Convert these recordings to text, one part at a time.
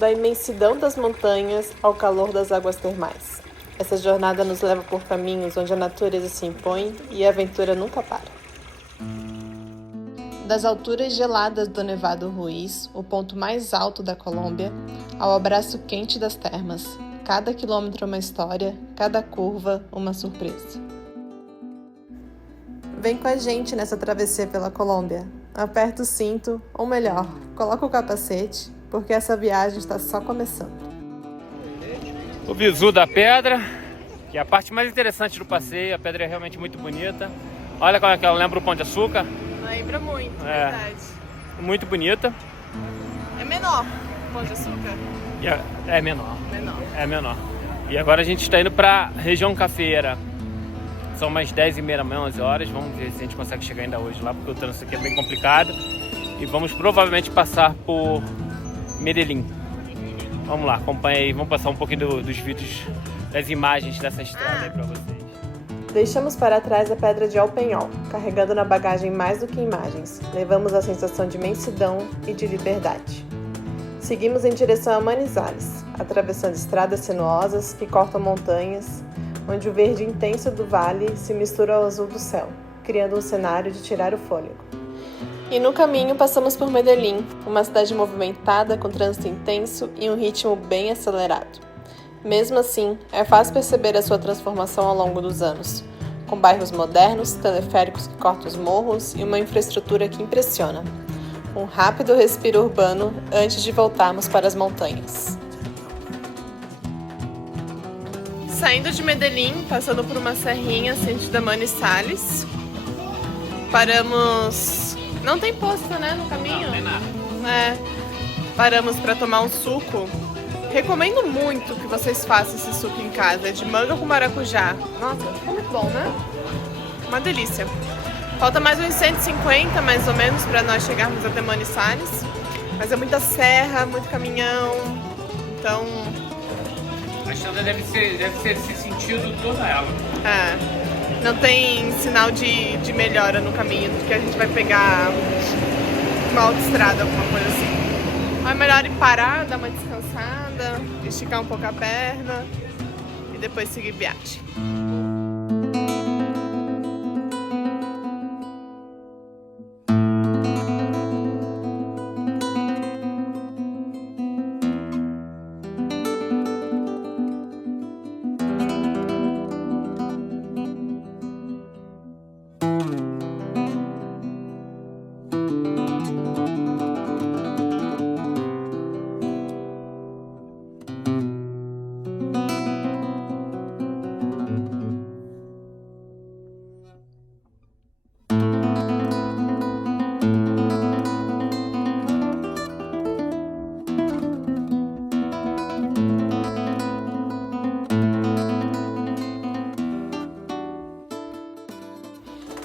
da imensidão das montanhas ao calor das águas termais. Essa jornada nos leva por caminhos onde a natureza se impõe e a aventura nunca para. Das alturas geladas do Nevado Ruiz, o ponto mais alto da Colômbia, ao abraço quente das termas, cada quilômetro uma história, cada curva uma surpresa. Vem com a gente nessa travessia pela Colômbia. Aperta o cinto, ou melhor, coloca o capacete, porque essa viagem está só começando. O bizu da pedra, que é a parte mais interessante do passeio. A pedra é realmente muito bonita. Olha como é que ela lembra o Pão de Açúcar. Lembra muito, verdade. Muito bonita. É menor o Pão de Açúcar? É menor. É menor. E agora a gente está indo para a região cafeeira. São umas 10h30, 11 horas. Vamos ver se a gente consegue chegar ainda hoje lá, porque o trânsito aqui é bem complicado. E vamos provavelmente passar por Medellín. Vamos lá, acompanha aí. Vamos passar um pouquinho dos vídeos, das imagens dessa estrada aí para vocês. Deixamos para trás a pedra de Alpenhol, carregando na bagagem mais do que imagens. Levamos a sensação de imensidão e de liberdade. Seguimos em direção a Manizales, atravessando estradas sinuosas que cortam montanhas, onde o verde intenso do vale se mistura ao azul do céu, criando um cenário de tirar o fôlego. E no caminho passamos por Medellín, uma cidade movimentada com trânsito intenso e um ritmo bem acelerado. Mesmo assim, é fácil perceber a sua transformação ao longo dos anos, com bairros modernos, teleféricos que cortam os morros e uma infraestrutura que impressiona. Um rápido respiro urbano antes de voltarmos para as montanhas. Saindo de Medellín, passando por uma serrinha, sentido da Manizales, paramos... Não tem posto, né, no caminho? Não tem nada. Paramos para tomar um suco. Recomendo muito que vocês façam esse suco em casa, é de manga com maracujá. Nossa, ficou muito bom, né? Uma delícia. Falta mais uns 150, mais ou menos, para nós chegarmos até Manizales. Mas é muita serra, muito caminhão, então... A estrada deve ser esse sentido toda ela. Não tem sinal de melhora no caminho, porque a gente vai pegar uma autoestrada, alguma coisa assim. É melhor ir parar, dar uma descansada, esticar um pouco a perna e depois seguir viagem.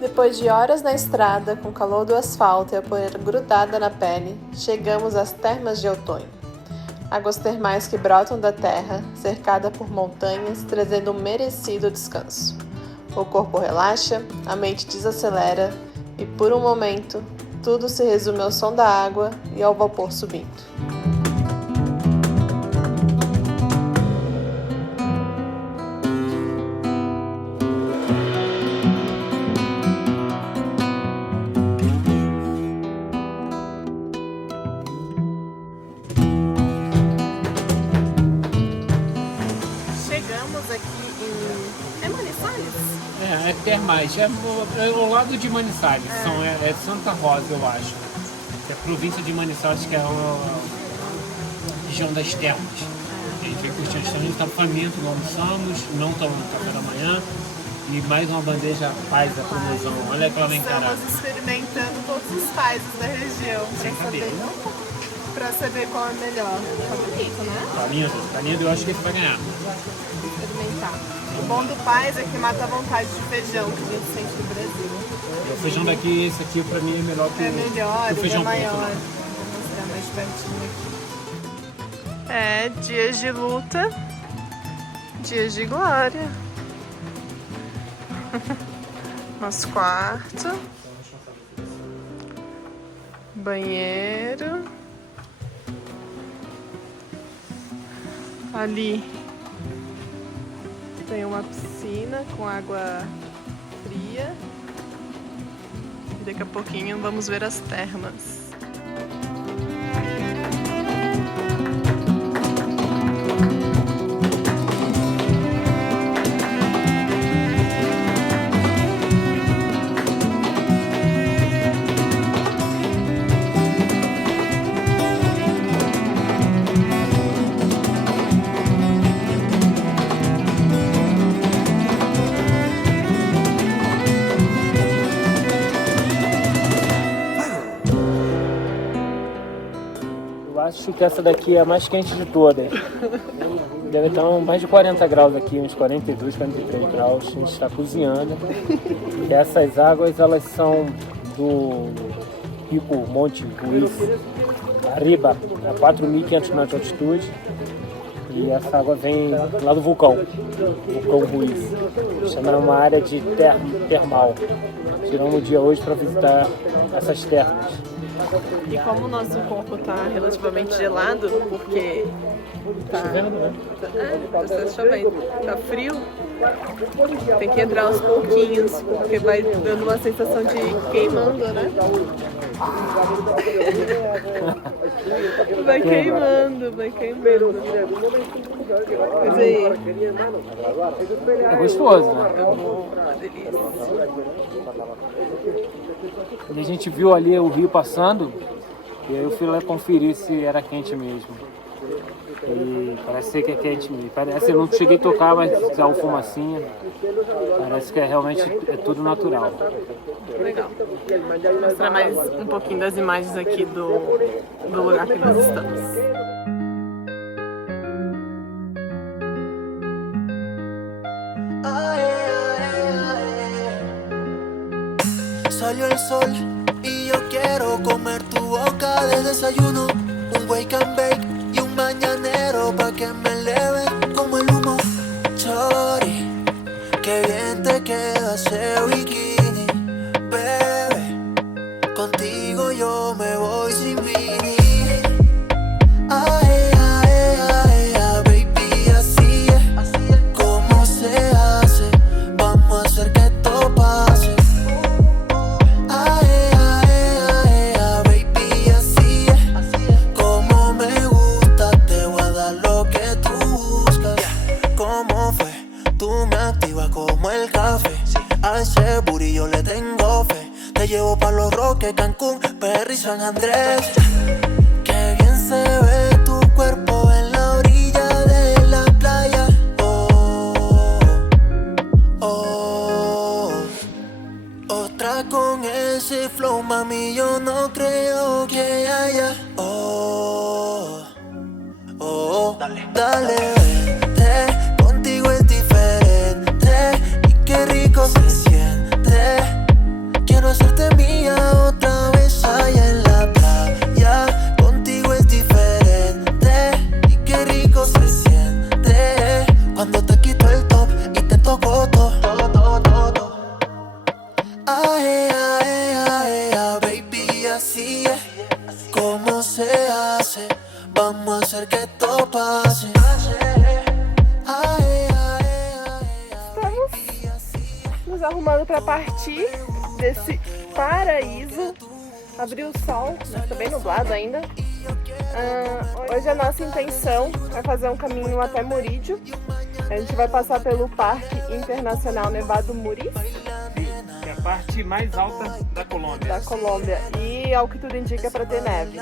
Depois de horas na estrada, com o calor do asfalto e a poeira grudada na pele, chegamos às termas de outono. Águas termais que brotam da terra, cercada por montanhas, trazendo um merecido descanso. O corpo relaxa, a mente desacelera e, por um momento, tudo se resume ao som da água e ao vapor subindo. É Termais, é ao lado de Manizales, é Santa Rosa, eu acho. É a província de Manizales, que é a região das termas. A gente veio curtindo, a gente está faminto, não almoçamos, não tomamos café da manhã. E mais uma bandeja paz da promoção. Olha que ela vem encarar. Estamos experimentando todos os paises da região para saber qual é melhor. Tá bonito, né? Tá lindo, eu acho que esse vai ganhar. Experimentar. O bom do paz é que mata a vontade de feijão que a gente sente no Brasil. O feijão daqui, esse aqui pra mim é melhor que o feijão é maior. preto, Vou mostrar mais pertinho aqui. Dias de luta, dias de glória. Nosso quarto. Banheiro. Ali tem uma piscina com água fria. E daqui a pouquinho vamos ver as termas. Acho que essa daqui é a mais quente de todas. Deve estar mais de 40 graus aqui, uns 42, 43 graus. A gente está cozinhando. E essas águas, elas são do Pico Monte Ruiz, Arriba, a 4.500 metros de altitude. E essa água vem lá do vulcão Ruiz. Chama uma área de termal. Tiramos o dia hoje para visitar essas termas. E como o nosso corpo está relativamente gelado, porque tá chovendo, né? Tá chovendo, tá frio, tem que entrar aos pouquinhos, porque vai dando uma sensação de queimando, né? Vai queimando. Mas aí, é gostoso, né? é uma delícia. E a gente viu ali o rio passando, e aí eu fui lá conferir se era quente mesmo. E parece ser que é quente mesmo. Parece, eu não cheguei a tocar, mas saiu fumacinha. Parece que realmente é tudo natural. Legal. Vou mostrar mais um pouquinho das imagens aqui do lugar que nós estamos. Salió el sol y yo quiero comer tu boca de desayuno, un wake and bake y un mañanero pa' que me eleve como el humo. Chori, qué bien te queda ese bikini, bebé, contigo yo me voy sin mini. Ay, ay, ay, ay, baby, así es como se hace, vamos a hacer que esto pase. Como el café, a ese booty yo le tengo fe. Te llevo pa' Los Roques, Cancún, Perry, San Andrés. Qué bien se ve tu cuerpo en la orilla de la playa. Oh, oh, otra con ese flow, mami, yo no creo que haya. Oh, oh, dale, vente, contigo es y qué rico se siente. Quiero hacerte mía otra vez allá en la playa. Contigo es diferente y qué rico se siente cuando te quito el top y te toco todo. Ay, ay, ay, ay, baby, así es como se hace. Vamos a hacer que esto pase. Nos arrumando para partir desse paraíso. Abriu o sol, mas tá bem nublado ainda. Hoje a nossa intenção é fazer um caminho até Murídio. A gente vai passar pelo Parque Internacional Nevado Muriz, Que é a parte mais alta da Colômbia. E ao que tudo indica é para ter neve.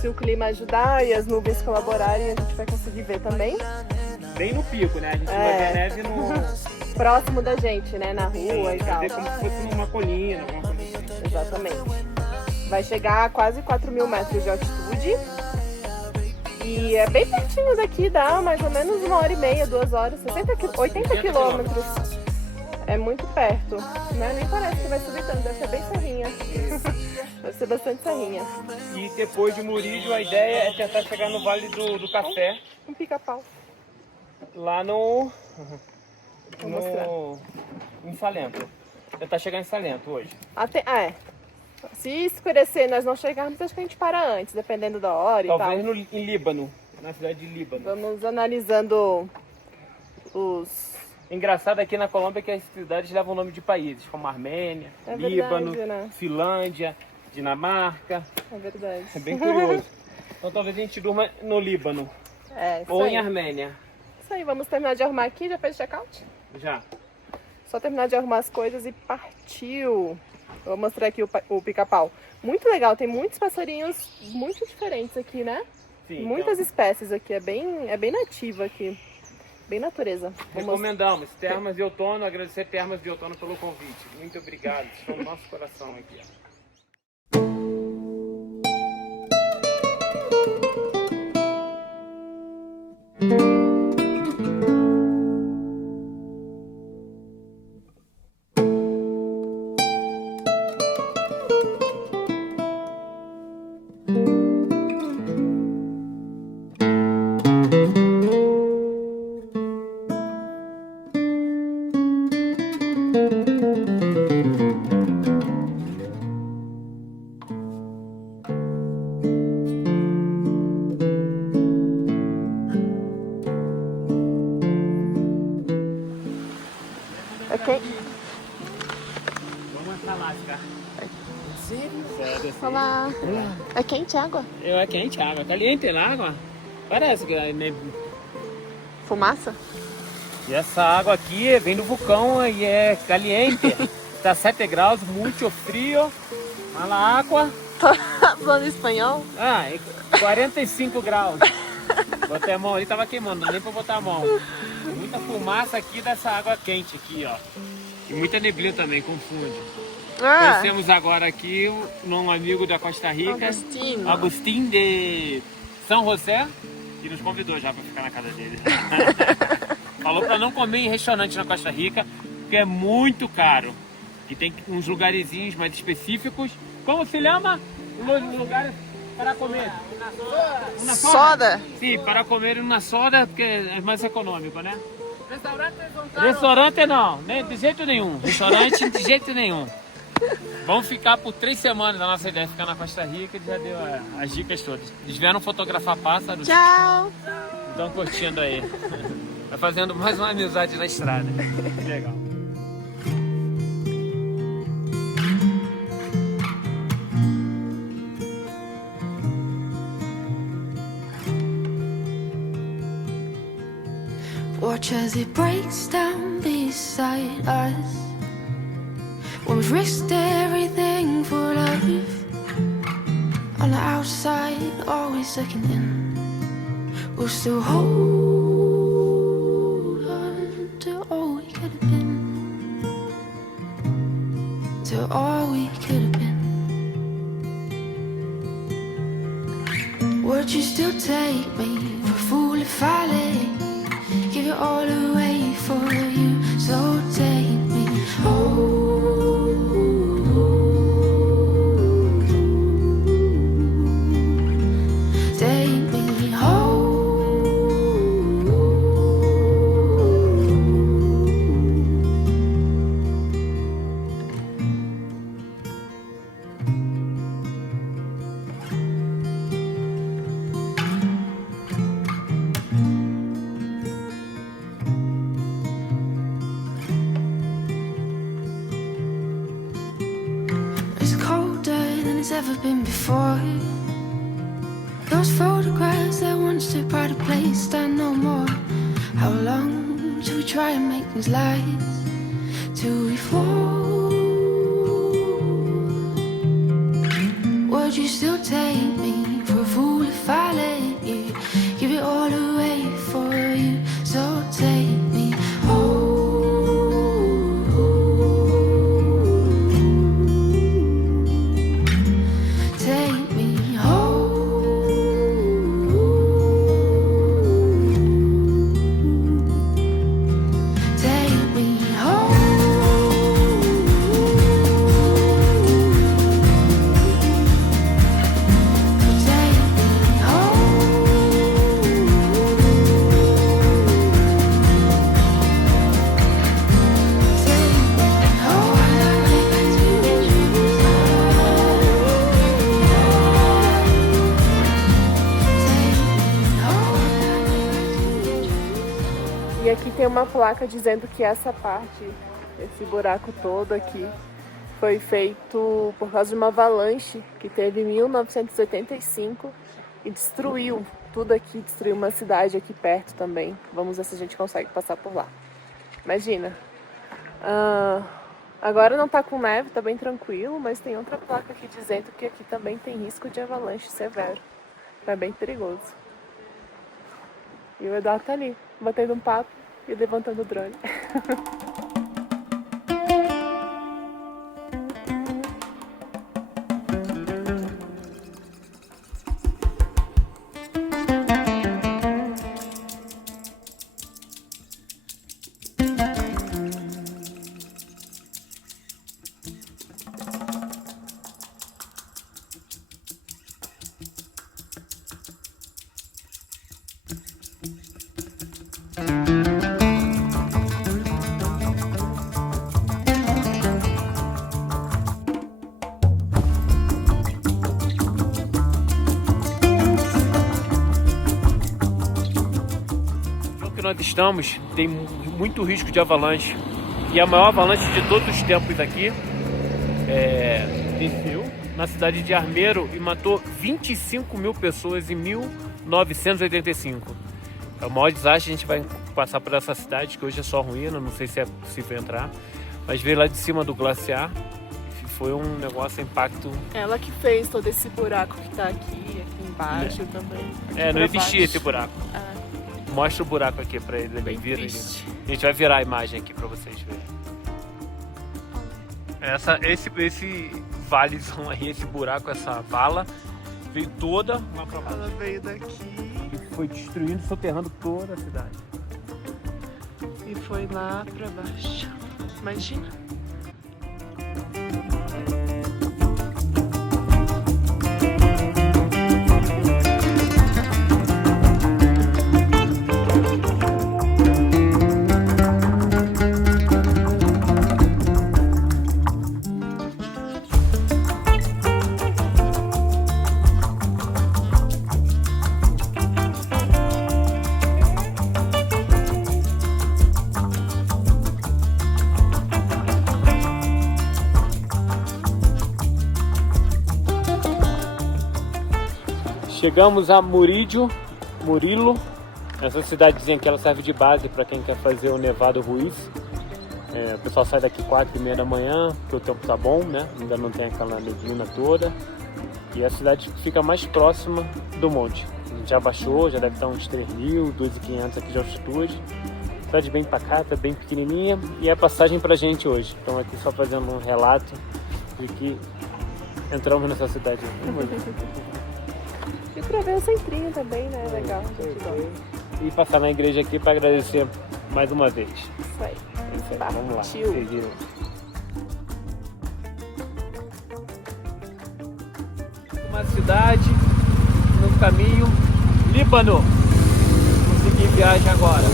Se o clima ajudar e as nuvens colaborarem, a gente vai conseguir ver também. Bem no pico, né? A gente vai ver neve no... próximo da gente, né? Na rua e tal. Vai ver como se fosse numa colina, alguma coisa assim. Exatamente. Vai chegar a quase 4.000 metros de altitude. E é bem pertinho daqui, dá mais ou menos 1h30, 2 horas, 80 quilômetros. É muito perto. Né? Nem parece que vai subir tanto, deve ser bem serrinha. Deve ser bastante serrinha. E depois de Murídio, a ideia é tentar chegar no Vale do Café. Um pica-pau. Lá no... Vou mostrar. Em Salento. Tentar chegar em Salento hoje. Se escurecer e nós não chegarmos, acho que a gente para antes, dependendo da hora e tal. Talvez em Líbano. na cidade de Líbano. Vamos analisando os... Engraçado aqui na Colômbia que as cidades levam o nome de países, como Armênia, Líbano, verdade, né? Finlândia, Dinamarca. É verdade. É bem curioso. Então talvez a gente durma no Líbano Isso ou aí. em Armênia. Isso aí, vamos terminar de arrumar aqui, já fez check-out? Já. Só terminar de arrumar as coisas e partiu. Eu vou mostrar aqui o pica-pau. Muito legal, tem muitos passarinhos muito diferentes aqui, né? Sim, Muitas espécies aqui, é bem nativa aqui. Bem natureza. Recomendamos Termas de Outono, agradecer Termas de Outono pelo convite. Muito obrigado, estão no nosso coração aqui. Ok. Vamos entrar lá, cara. Sério? Olá. É quente a água? É quente a água, caliente a água. Parece que é Fumaça? E essa água aqui vem do vulcão e é caliente. Está 7 graus, muito frio. Olha a água. Tá falando espanhol? Ah, é 45 graus. Botei a mão ali, tava queimando, nem pra botar a mão. Muita fumaça aqui dessa água quente aqui, ó. E muita neblina também, confunde. Conhecemos agora aqui um amigo da Costa Rica, Agostinho de São José, que nos convidou já para ficar na casa dele. Falou para não comer em restaurante na Costa Rica, porque é muito caro. E tem uns lugarzinhos mais específicos. Como se chama? Um lugar para comer. Uma soda? Sim, para comer uma soda, porque é mais econômico, né? Restaurante não, de jeito nenhum. Restaurante de jeito nenhum. Vamos ficar por 3 semanas, a nossa ideia é ficar na Costa Rica, ele já deu as dicas todas. Eles vieram fotografar pássaros. Tchau! Estão curtindo aí. Tá fazendo mais uma amizade na estrada. Legal. Watch as it breaks down beside us. When we've risked everything for love. On the outside, always looking in. We'll still hold on to all we could have been. To all we could have been. Would you still take me for a fool if I let give it all away for you? So take me home. Take me home. It's colder than it's ever been before. Those photographs that once took pride of place stand no more. How long till we try and make things last? Till we fall? Would you still take me for a fool if I let you give it all away for you? So take me home. Take me home. Take me home. E aqui tem uma placa dizendo que essa parte, esse buraco todo aqui, foi feito por causa de uma avalanche que teve em 1985 e destruiu tudo aqui, destruiu uma cidade aqui perto também. Vamos ver se a gente consegue passar por lá. Imagina. Agora não tá com neve, tá bem tranquilo, mas tem outra placa aqui dizendo que aqui também tem risco de avalanche severo. É bem perigoso. E o Eduardo tá ali, batendo um papo e levantando o drone. Nós estamos, tem muito risco de avalanche, e a maior avalanche de todos os tempos aqui desceu na cidade de Armeiro e matou 25 mil pessoas em 1985. É o maior desastre. A gente vai passar por essa cidade, que hoje é só ruína, não sei se é possível entrar, mas veio lá de cima do glaciar, foi um negócio, impacto. Ela que fez todo esse buraco que tá aqui embaixo também. Não existia esse buraco. Mostra o buraco aqui pra ele vir. A gente vai virar a imagem aqui pra vocês verem. Esse valezão aí, esse buraco, essa vala, veio toda lá pra baixo. Ela veio daqui e foi destruindo, soterrando toda a cidade. E foi lá pra baixo. Imagina. Chegamos a Murilo. Essa cidadezinha que ela serve de base para quem quer fazer o Nevado Ruiz. O pessoal sai daqui 4h30 da manhã, porque o tempo tá bom, né? Ainda não tem aquela neblina toda. E a cidade fica mais próxima do monte. A gente já baixou, já deve estar uns 3.000, 2.500 aqui de altitude. Cidade bem pacata, bem pequenininha, e é a passagem pra gente hoje. Então aqui só fazendo um relato de que entramos nessa cidade. E pra ver o centrinho também, né? Legal. E passar na igreja aqui para agradecer mais uma vez. Isso aí. Vamos lá. Seguir. Uma cidade no caminho Líbano. Vamos seguir viagem agora.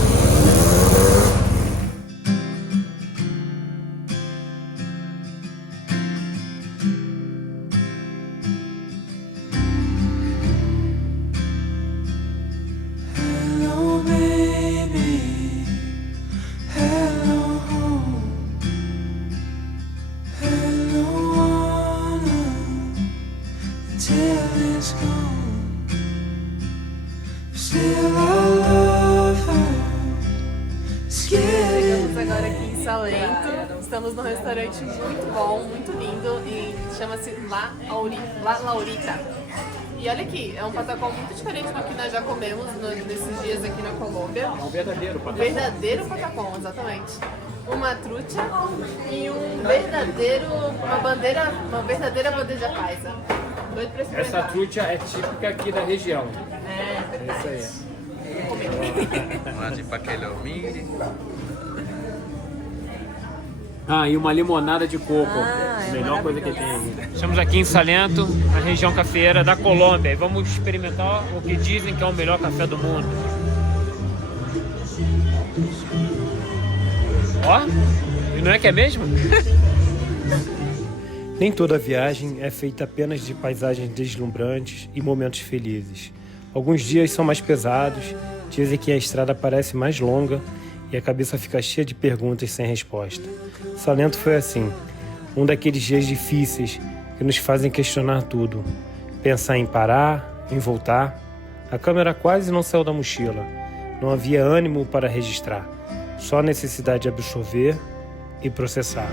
Chegamos agora aqui em Salento. Estamos num restaurante muito bom, muito lindo, e chama-se La Laurita. E olha aqui, é um patacão muito diferente do que nós já comemos nesses dias aqui na Colômbia. Um verdadeiro patacão. Verdadeiro patacão, exatamente. Uma trucha e uma verdadeira bandeja paisa. Doido pra experimentar. Essa trucha é típica aqui da região. É isso aí. E uma limonada de coco. Melhor coisa que tem aí. Estamos aqui em Salento, na região cafeeira da Colômbia. E vamos experimentar o que dizem que é o melhor café do mundo. Ó, e não é que é mesmo? Nem toda viagem é feita apenas de paisagens deslumbrantes e momentos felizes. Alguns dias são mais pesados, dias em que a estrada parece mais longa e a cabeça fica cheia de perguntas sem resposta. Salento foi assim, um daqueles dias difíceis que nos fazem questionar tudo, pensar em parar, em voltar. A câmera quase não saiu da mochila, não havia ânimo para registrar, só a necessidade de absorver e processar.